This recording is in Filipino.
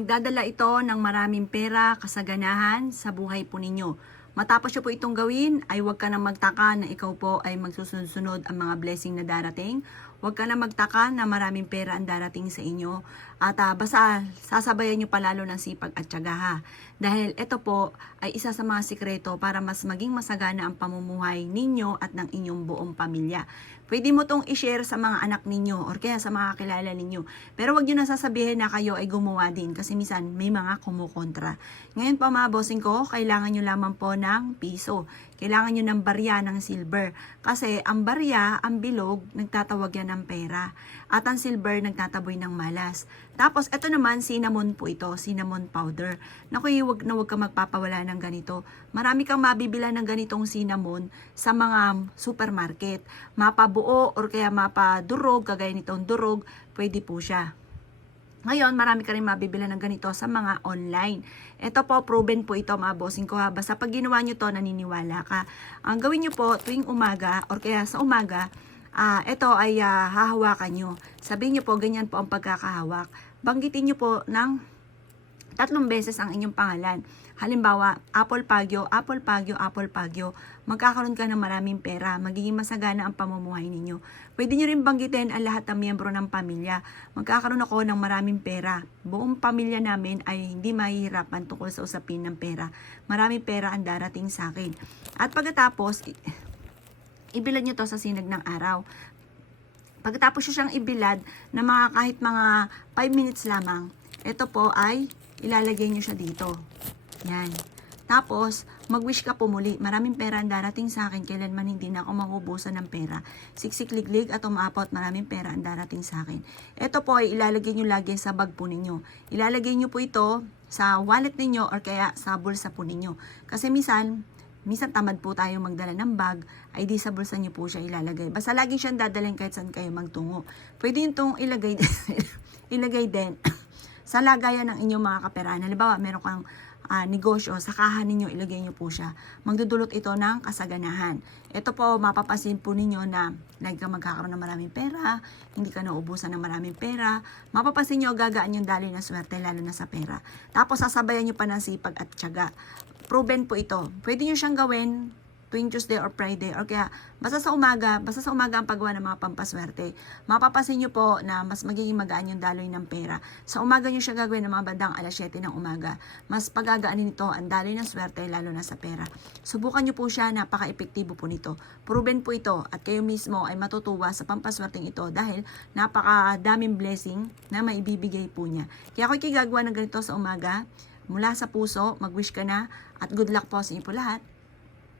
Magdadala ito ng maraming pera, kasaganahan sa buhay po ninyo. Matapos nyo po itong gawin, ay huwag ka na magtaka na ikaw po ay magsusunod-sunod ang mga blessing na darating. Huwag ka na magtaka na maraming pera ang darating sa inyo. At basta sasabayan nyo palalo ng sipag at tiyaga ha. Dahil ito po ay isa sa mga sikreto para mas maging masagana ang pamumuhay ninyo at ng inyong buong pamilya. Pwede mo itong i-share sa mga anak ninyo or kaya sa mga kilala ninyo. Pero wag nyo na sasabihin na kayo ay gumawa din kasi minsan may mga kumukontra. Ngayon po mga bossing ko, kailangan nyo lamang po ng piso. Kailangan nyo ng barya ng silver. Kasi ang barya, ang bilog, nagtatawag yan ng pera. At ang silver, nagtataboy ng malas. Tapos, ito naman, cinnamon po ito, cinnamon powder. Naku, wag na wag ka magpapawala ng ganito. Marami kang mabibila ng ganitong cinnamon sa mga supermarket. Mapabuo or kaya mapadurog, kagaya nitong durog, pwede po siya. Ngayon, marami ka rin mabibila ng ganito sa mga online. Ito po, proven po ito mga bossing ko ha. Basta pag ginawa nyo to, naniniwala ka. Ang gawin nyo po tuwing umaga or kaya sa umaga, ito ay hahawakan nyo. Sabihin nyo po, ganyan po ang pagkakahawak. Banggitin nyo po ng 3 beses ang inyong pangalan. Halimbawa, Apple Pagyo, Apple Pagyo, Apple Pagyo. Magkakaroon ka ng maraming pera. Magiging masagana ang pamumuhay ninyo. Pwede nyo rin banggitin ang lahat ng miyembro ng pamilya. Magkakaroon ako ng maraming pera. Buong pamilya namin ay hindi mahihirapan tungkol sa usapin ng pera. Maraming pera ang darating sa akin. At pagkatapos, ibilad nyo to sa sinag ng araw. Pagkatapos nyo siyang ibilad na kahit mga 5 minutes lamang, ito po ay ilalagay nyo siya dito. Yan. Tapos, mag-wish ka po muli. Maraming pera ang darating sa akin. Kailanman hindi na ako mauubusan ng pera. Siksik-liglig at umaapot. Maraming pera ang darating sa akin. Ito po ay ilalagay nyo lagi sa bag po ninyo. Ilalagay nyo po ito sa wallet ninyo or kaya sa bulsa po ninyo. Kasi minsan tamad po tayo magdala ng bag, ay di sa bulsa nyo po siya ilalagay. Basta lagi siyang dadalhin kahit saan kayo magtungo. Pwede yung itong ilagay din sa lagayan ng inyong mga kaperahan. Halimbawa, meron kang negosyo, sa kahan ninyo, ilagay nyo po siya. Magdudulot ito ng kasaganahan. Ito po, mapapasin po ninyo na lagi ka magkakaroon ng maraming pera, hindi ka nauubusan ng maraming pera. Mapapasin nyo, gagaan yung daloy na swerte, lalo na sa pera. Tapos, sasabayan nyo pa ng sipag at tiyaga. Proven po ito. Pwede nyo siyang gawin tuwing Tuesday or Friday or kaya basta sa umaga ang paggawa ng mga pampaswerte. Mapapasin nyo po na mas magiging magaan yung daloy ng pera. Sa umaga nyo siya gagawin ng mga bandang 7:00 ng umaga. Mas pagagaanin nito ang daloy ng swerte lalo na sa pera. Subukan nyo po siya, napaka-epektibo po nito. Proven po ito at kayo mismo ay matutuwa sa pampaswerteng ito dahil napakadaming blessing na maibibigay po niya. Kaya ako ikigagawa ng ganito sa umaga. Mula sa puso, mag-wish ka na at good luck po sa inyo po lahat.